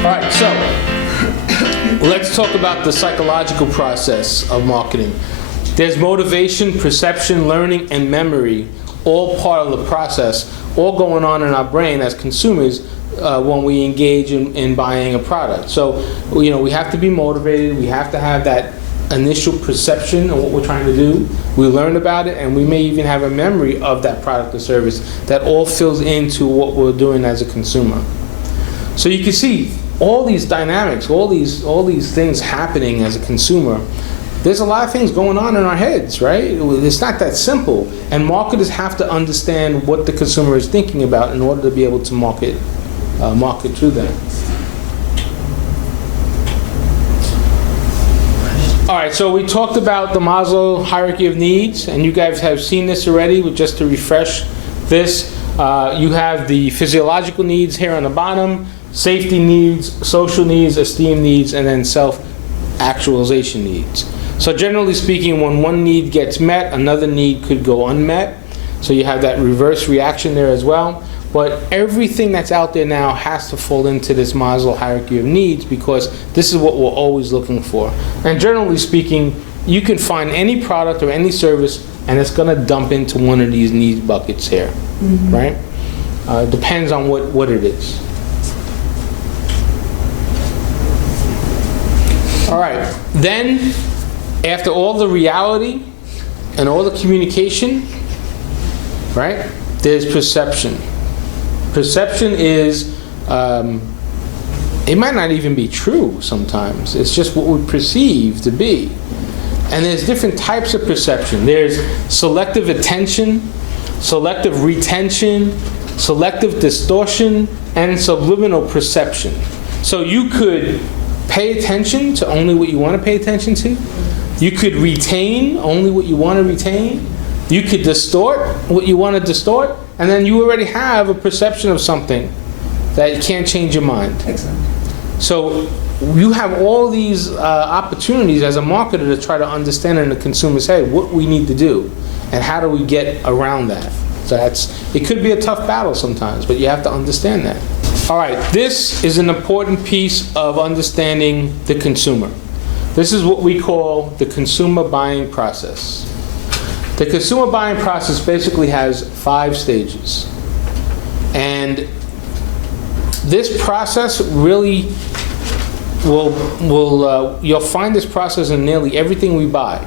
All right, so let's talk about the psychological process of marketing. There's motivation, perception, learning, and memory, all part of the process, all going on in our brain as consumers when we engage in buying a product. So, we have to be motivated. We have to have that initial perception of what we're trying to do. We learn about it, and we may even have a memory of that product or service that all fills into what we're doing as a consumer. So you can see all these dynamics, all these things happening as a consumer. There's a lot of things going on in our heads, right? It's not that simple. And marketers have to understand what the consumer is thinking about in order to be able to market to them. All right, so we talked about the Maslow hierarchy of needs, and you guys have seen this already, but just to refresh this, you have the physiological needs here on the bottom, safety needs, social needs, esteem needs, and then self-actualization needs. So generally speaking, when one need gets met, another need could go unmet. So you have that reverse reaction there as well. But everything that's out there now has to fall into this Maslow hierarchy of needs because this is what we're always looking for. And generally speaking, you can find any product or any service and it's going to dump into one of these needs buckets here, right? Depends on what it is. All right, then after all the reality and all the communication, right, there's perception. Perception is, it might not even be true sometimes. It's just what we perceive to be. And there's different types of perception. There's selective attention, selective retention, selective distortion, and subliminal perception. So you could pay attention to only what you want to pay attention to. You could retain only what you want to retain. You could distort what you want to distort. And then you already have a perception of something that you can't change your mind. Excellent. So you have all these opportunities as a marketer to try to understand in the consumer's head what we need to do and how do we get around that. So it could be a tough battle sometimes, but you have to understand that. All right, this is an important piece of understanding the consumer. This is what we call the consumer buying process. The consumer buying process basically has 5 stages. And this process really you'll find this process in nearly everything we buy.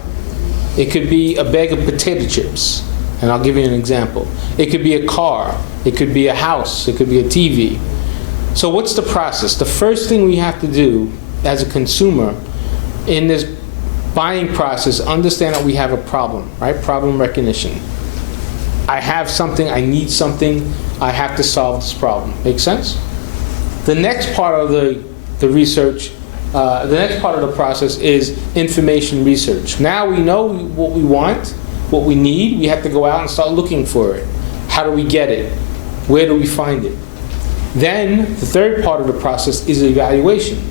It could be a bag of potato chips, and I'll give you an example. It could be a car, it could be a house, it could be a TV. So what's the process? The first thing we have to do as a consumer in this buying process, understand that we have a problem, right? Problem recognition. I have something, I need something, I have to solve this problem. Make sense? The next part of the research, the next part of the process is information research. Now we know what we want, what we need, we have to go out and start looking for it. How do we get it? Where do we find it? Then the third part of the process is evaluation.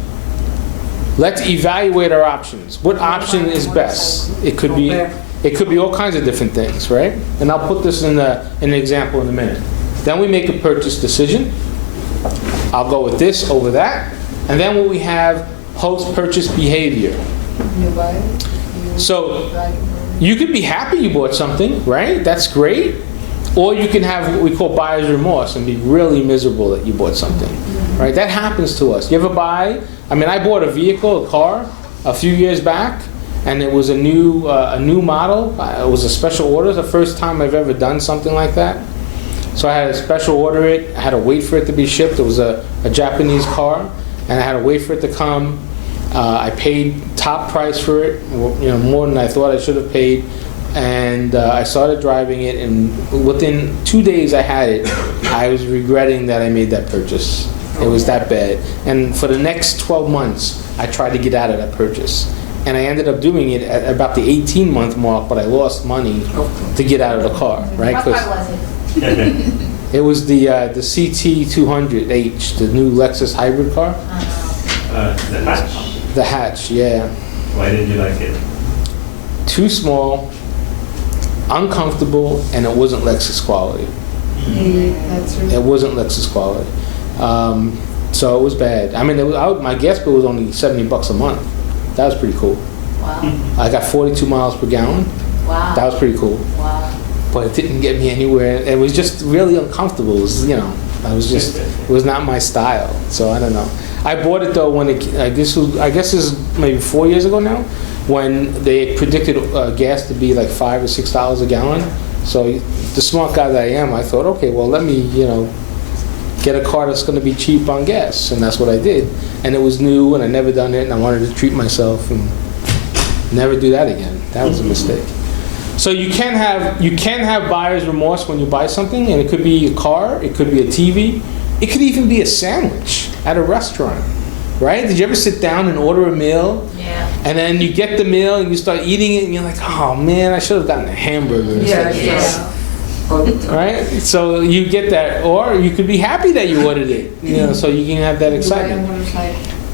Let's evaluate our options. What option is best? It could be all kinds of different things, right? And I'll put this in an example in a minute. Then we make a purchase decision. I'll go with this over that. And then what we have, post-purchase behavior. So you could be happy you bought something, right? That's great. Or you can have what we call buyer's remorse and be really miserable that you bought something, right? That happens to us. You ever buy? I bought a vehicle, a car, a few years back, and it was a new model. It was a special order. The first time I've ever done something like that. So I had to special order it. I had to wait for it to be shipped. It was a Japanese car, and I had to wait for it to come. I paid top price for it, more than I thought I should have paid. And I started driving it, and within 2 days I had it. I was regretting that I made that purchase. It was that bad. And for the next 12 months, I tried to get out of that purchase. And I ended up doing it at about the 18-month mark, but I lost money to get out of the car, right? What car was it? It was the CT200H, the new Lexus hybrid car. The hatch? The hatch, yeah. Why didn't you like it? Too small, uncomfortable, and it wasn't Lexus quality. That's true. It wasn't Lexus quality. So it was bad. I mean, my gas bill was only $70 a month. That was pretty cool. Wow. I got 42 miles per gallon. Wow. That was pretty cool. Wow. But it didn't get me anywhere. It was just really uncomfortable. It was, it was not my style. So I don't know. I bought it though when I guess this is maybe 4 years ago now, when they predicted gas to be like $5 or $6 a gallon. So the smart guy that I am, I thought, okay, well let me, get a car that's going to be cheap on gas, and that's what I did. And it was new, and I never done it, and I wanted to treat myself and never do that again. That was a mistake. So you can have buyer's remorse when you buy something, and it could be a car, it could be a TV, it could even be a sandwich at a restaurant, right? Did you ever sit down and order a meal? Yeah. And then you get the meal and you start eating it, and you're like, oh man, I should have gotten a hamburger instead of this. Right? So you get that, or you could be happy that you ordered it, so you can have that excitement.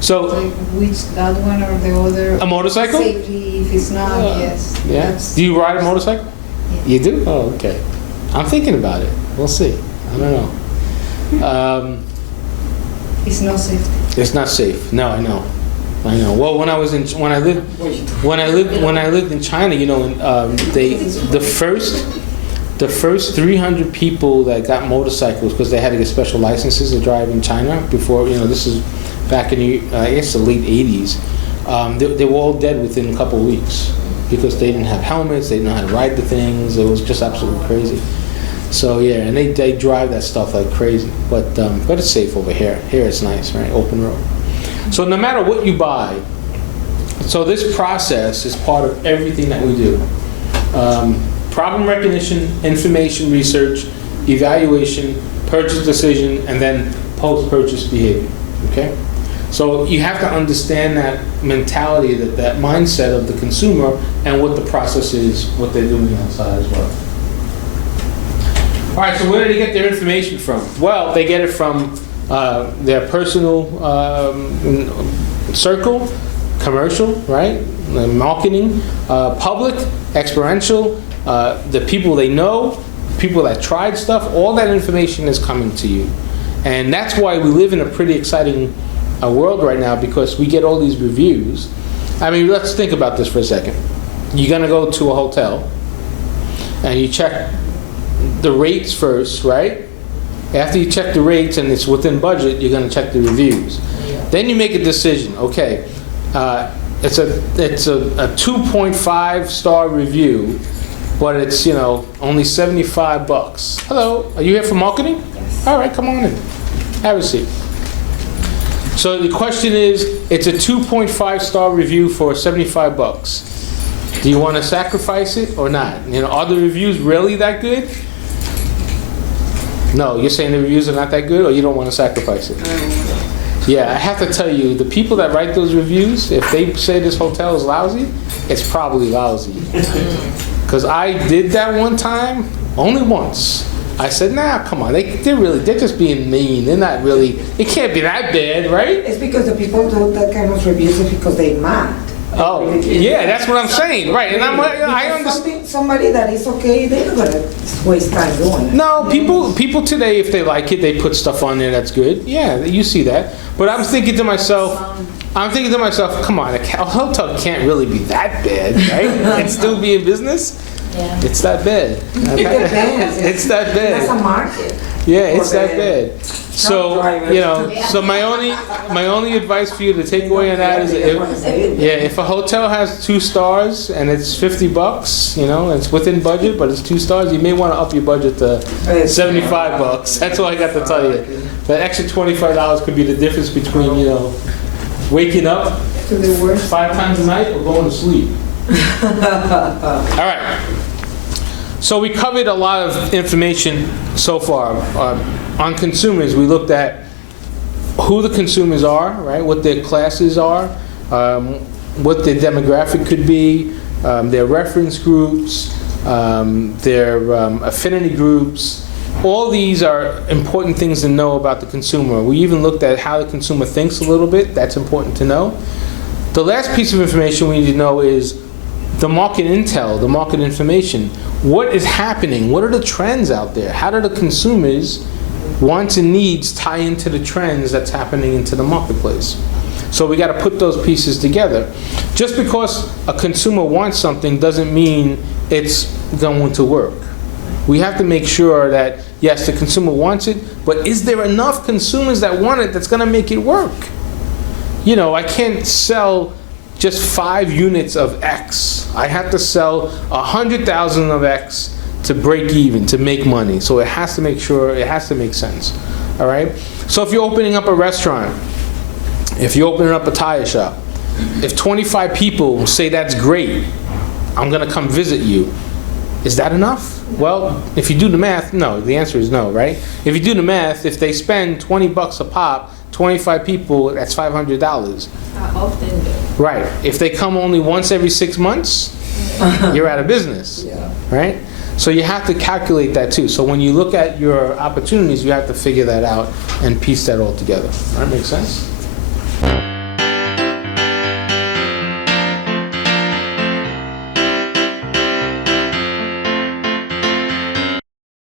So, which, that one or the other? A motorcycle? Safely, if it's not, yes. Yeah. That's- Do you ride a motorcycle? Yeah. You do? Oh, okay. I'm thinking about it. We'll see. I don't know. It's not safe. It's not safe. No, I know. Well, when I lived in China, the first 300 people that got motorcycles, because they had to get special licenses to drive in China before, this is back in I guess the late 80s. They were all dead within a couple of weeks because they didn't have helmets, they didn't know how to ride the things. It was just absolutely crazy. So yeah, and they drive that stuff like crazy, but it's safe over here. Here it's nice, right? Open road. So no matter what you buy, so this process is part of everything that we do. Problem recognition, information research, evaluation, purchase decision, and then post-purchase behavior, okay? So you have to understand that mentality, that mindset of the consumer, and what the process is, what they're doing outside as well. All right, so where do they get their information from? Well, they get it from their personal circle, commercial, right? Marketing, public, experiential, the people they know, people that tried stuff, all that information is coming to you. And that's why we live in a pretty exciting world right now, because we get all these reviews. I mean, let's think about this for a second. You're gonna go to a hotel and you check the rates first, right? After you check the rates and it's within budget, you're gonna check the reviews. Then you make a decision. Okay, it's a 2.5 star review, but it's only $75. Hello, are you here for marketing? Yes. All right, come on in. Have a seat. So the question is, it's a 2.5 star review for $75. Do you want to sacrifice it or not? Are the reviews really that good? No, you're saying the reviews are not that good, or you don't want to sacrifice it? Yeah, I have to tell you, the people that write those reviews, if they say this hotel is lousy, it's probably lousy. Because I did that one time, only once. I said, nah, come on, they're just being mean. They're not really, it can't be that bad, right? It's because the people do that kind of reviews is because they're mad. Oh, yeah, that's what I'm saying, right? And I understand. Somebody that is okay, they're not gonna waste time doing it. No, people today, if they like it, they put stuff on there that's good. Yeah, you see that. But I'm thinking to myself, come on, a hotel can't really be that bad, right? And still be in business? Yeah. It's that bad. It depends. It's that bad. That's a market. Yeah, it's For that the bad. So, so my only advice for you to take away on that is if a hotel has 2 stars and it's $50, it's within budget, but it's 2 stars, you may want to up your budget to $75. That's all I got to tell you. That extra $25 could be the difference between, waking up To the worst. 5 times a night or going to sleep. All right. So we covered a lot of information so far. On consumers, we looked at who the consumers are, right? What their classes are, what their demographic could be, their reference groups, their affinity groups. All these are important things to know about the consumer. We even looked at how the consumer thinks a little bit. That's important to know. The last piece of information we need to know is the market intel, the market information. What is happening? What are the trends out there? How do the consumers Wants and needs tie into the trends that's happening into the marketplace. So we got to put those pieces together. Just because a consumer wants something doesn't mean it's going to work. We have to make sure that, yes, the consumer wants it, but is there enough consumers that want it that's going to make it work? You know, I can't sell just 5 units of X. I have to sell 100,000 of X to break even, to make money. So it has to make sure, it has to make sense. All right? So if you're opening up a restaurant, if you're opening up a tire shop, if 25 people say that's great, I'm going to come visit you, is that enough? Well, if you do the math, no. The answer is no, right? If you do the math, if they spend $20 a pop, 25 people, that's $500. How often do? Right. If they come only once every 6 months, you're out of business. Yeah. Right? So you have to calculate that too. So when you look at your opportunities, you have to figure that out and piece that all together. All right, make sense?